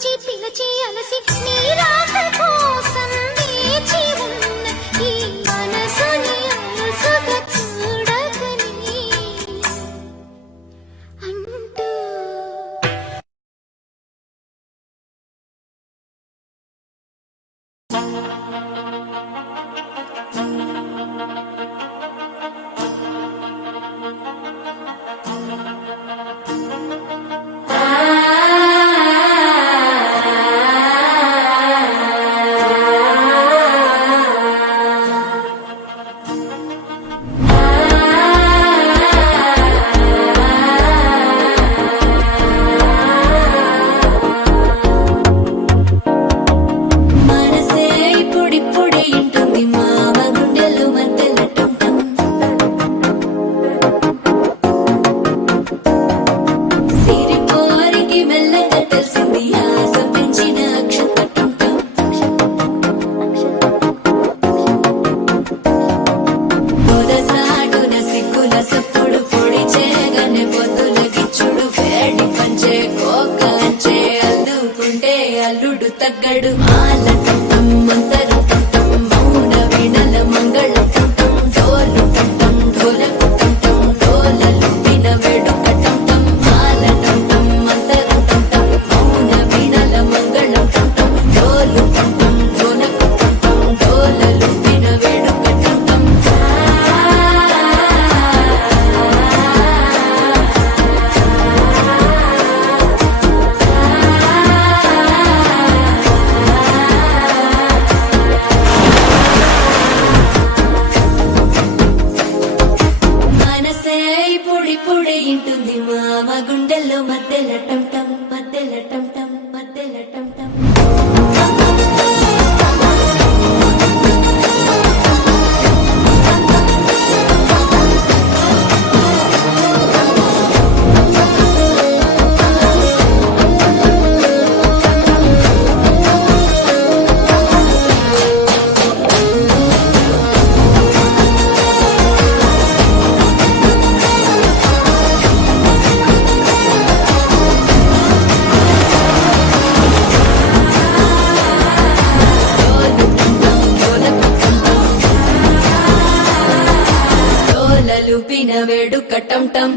పిలచి పిలచి అలసి నీ రాక కోసం వేచి ఉన్న ఈ మనసుని అలసుగా చూడకని అంటూ అల్లుడు తగ్గడు ఆలటం మంతరం టం మౌన వినల మంగళ టం డోలు టం ఢోలకు టం డోలలు విన వేడుక టం ఆలటం మంతరం టం మౌన వినల మంగళ టం డోలు టం ఢోలకు టం డోలలు విన వేడుక టం పొడి ఇంటుంది మామ గుండెల్లో మధ్యల టం టం మధ్యల టం టం మధ్యల టం టం వేడుక టం టం